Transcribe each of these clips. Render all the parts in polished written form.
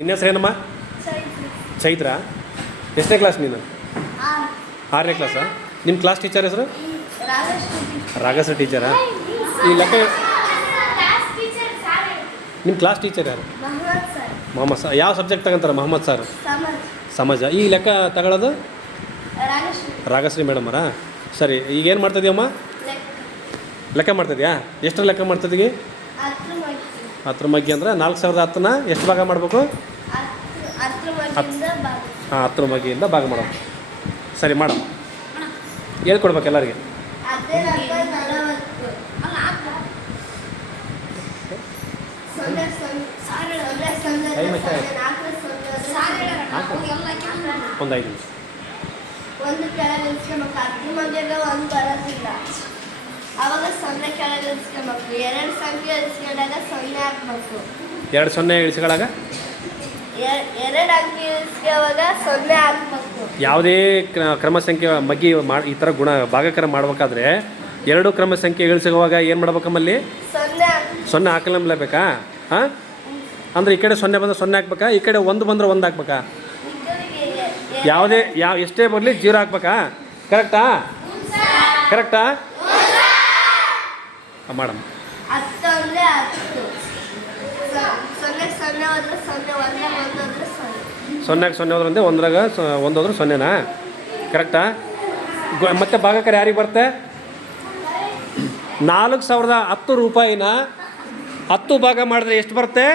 ನಿನ್ನ ಹೆಸರೇನಮ್ಮ? ಚೈತ್ರ. ಎಷ್ಟನೇ ಕ್ಲಾಸ್ ನೀನು? 6ನೇ ಕ್ಲಾಸಾ? ನಿಮ್ಮ ಕ್ಲಾಸ್ ಟೀಚರ್ ಹೆಸರು? ರಾಗಶ್ರೀ ಟೀಚರಾ? ಈ ಲೆಕ್ಕ ನಿಮ್ಮ ಕ್ಲಾಸ್ ಟೀಚರ್ ಯಾರು? ಮೊಹಮ್ಮದ್ ಸರ್. ಯಾವ ಸಬ್ಜೆಕ್ಟ್ ತಗೊಂತಾರೆ ಮೊಹಮ್ಮದ್ ಸರ್? ಸಮಾಜ. ಈ ಲೆಕ್ಕ ತಗೊಳ್ಳೋದು ರಾಗಶ್ರೀ ಮೇಡಮರಾ? ಸರಿ, ಈಗೇನು ಮಾಡ್ತಿದ್ಯಮ್ಮ? ಲೆಕ್ಕ ಮಾಡ್ತಿದ್ಯಾ? ಎಷ್ಟು ಲೆಕ್ಕ ಮಾಡ್ತಿದ್ದೀವಿ? 10 ಮಗ್ಗಿ ಅಂದರೆ 4010ನ ಎಷ್ಟು ಭಾಗ ಮಾಡಬೇಕು? 10 ಮಗ್ಗಿಯಿಂದ ಭಾಗ ಮಾಡೋದು. ಸರಿ ಮಾಡೋ, ಹೇಳ್ಕೊಡ್ಬೇಕು ಎಲ್ಲರಿಗೆ. ಒಂದು 5 ನಿಮಿಷ. ಒಂದು ಕೆಳಗೆ ಇಳಿಸ್ಕೊಬೇಕು, 10 ಮಗ್ಗಿಗೆ ಒಂದು ಬರೋದಿಲ್ಲ. ಅವಾಗ 0 ಕೆಳಗೆ ಇಳಿಸ್ಕೊಬೇಕು. 2 ಸಂಖ್ಯೆ ಇಳಿಸ್ಕೊಂಡಾಗ 0 ಹಾಕ್ಬೇಕು. 2 0 ಇಳಿಸ್ಕೊಳ್ಳಾಗ 2 ಅಂಕಿ ಇಳಿಸ್ಕೊಳ್ಳುವಾಗ 0 ಹಾಕ್ಬೇಕು. ಯಾವುದೇ ಕ್ರಮ ಸಂಖ್ಯೆ ಮಗ್ಗಿ ಈ ಥರ ಭಾಗಕರ ಮಾಡ್ಬೇಕಾದ್ರೆ 2 ಕ್ರಮ ಸಂಖ್ಯೆ ಇಳಿಸುವಾಗ ಏನು ಮಾಡ್ಬೇಕಮ್ಮಲ್ಲಿ? 0 ಹಾಕಲೇಬೇಕಾ? ಹಾಂ, ಅಂದರೆ ಈ ಕಡೆ 0 ಬಂದರೆ 0 ಹಾಕ್ಬೇಕಾ? ಈ ಕಡೆ 1 ಬಂದರೆ 1 ಹಾಕ್ಬೇಕಾ? ಯಾವುದೇ ಎಷ್ಟೇ ಬರಲಿ 0 ಹಾಕ್ಬೇಕಾ? ಕರೆಕ್ಟಾ? ಕರೆಕ್ಟಾ? ಮಾಡಮ್ಮ. 10 ಅಂದರೆ 10. 0 0 ಹೋದ್ರೆ 0, 1 ಹೋದ್ರೆ 0. 0ಗೆ 0 ಹೋದ್ರೆ 1ರಾಗ 1 ಹೋದ್ರೆ 0ನಾ? ಕರೆಕ್ಟಾ? ಮತ್ತೆ ಭಾಗಕರ ಯಾರಿಗೆ ಬರುತ್ತೆ? 4010 ರೂಪಾಯಿನ 10 ಭಾಗ ಮಾಡಿದ್ರೆ ಎಷ್ಟು ಬರುತ್ತೆ?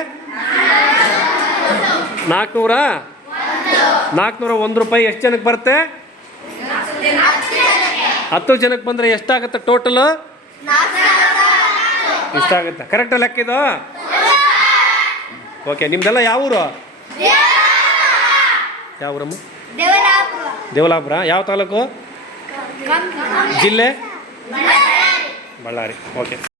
401 ರೂಪಾಯಿ. ಎಷ್ಟು ಜನಕ್ಕೆ ಬರುತ್ತೆ? 10 ಜನಕ್ಕೆ ಬಂದರೆ ಎಷ್ಟಾಗುತ್ತೆ ಟೋಟಲು? ಇಷ್ಟಾಗುತ್ತೆ. ಕರೆಕ್ಟ್ ಲೆಕ್ಕ ಇದು? ಓಕೆ. ನಿಮ್ದೆಲ್ಲ ಯಾವ ಊರು? ಯಾವ ಊರಮ್ಮ? ದೇವಲಾಪುರ. ಯಾವ ತಾಲೂಕು? ಜಿಲ್ಲೆ? ಬಳ್ಳಾರಿ. ಓಕೆ.